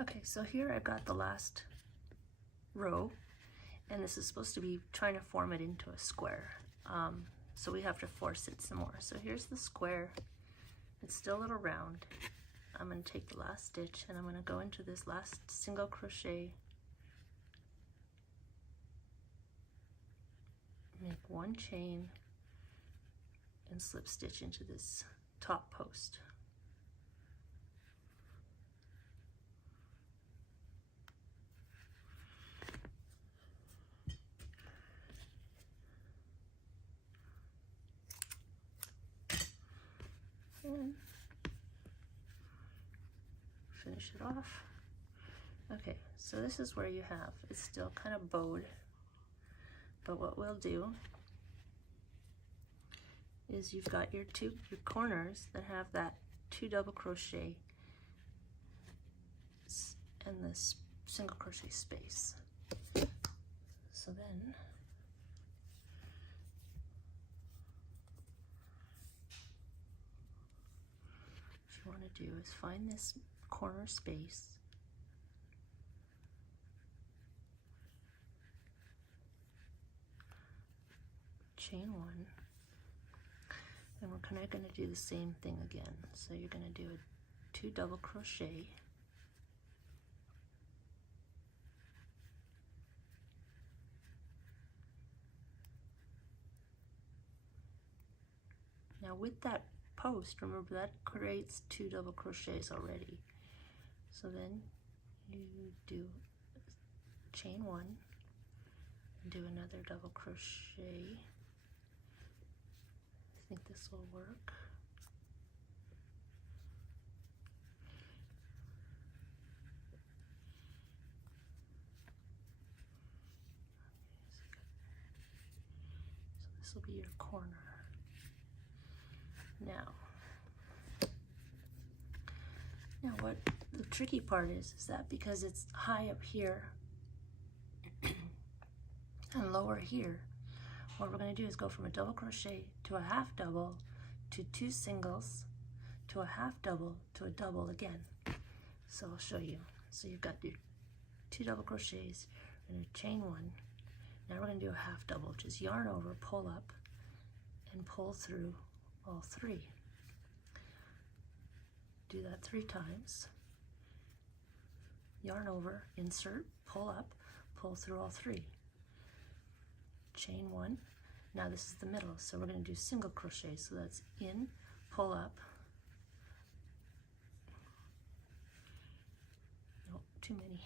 Okay, so here I've got the last row, and this is supposed to be trying to form it into a square. So we have to force it some more. So here's the square. It's still a little round. I'm going to take the last stitch and I'm going to go into this last single crochet, make one chain, and slip stitch into this top post. And finish it off. Okay, so this is where you have, it's still kind of bowed, but what we'll do is you've got your corners that have that 2 double crochet and this single crochet space. So then what you want to do is find this corner space, chain 1, and we're kind of going to do the same thing again. So you're going to do a 2 double crochet, now with that post, remember that creates 2 double crochets already. So then you do chain 1 and do another double crochet. I think this will work. So this will be your corner. Now what the tricky part is that because it's high up here and lower here, what we're going to do is go from a double crochet to a half double to 2 singles to a half double to a double again. So I'll show you. So you've got your 2 double crochets and a chain 1. Now we're going to do a half double, which is yarn over, pull up, and pull through all 3. Do that 3 times. Yarn over, insert, pull up, pull through all 3. Chain 1. Now this is the middle, so we're going to do single crochet. So that's in, pull up. No, too many.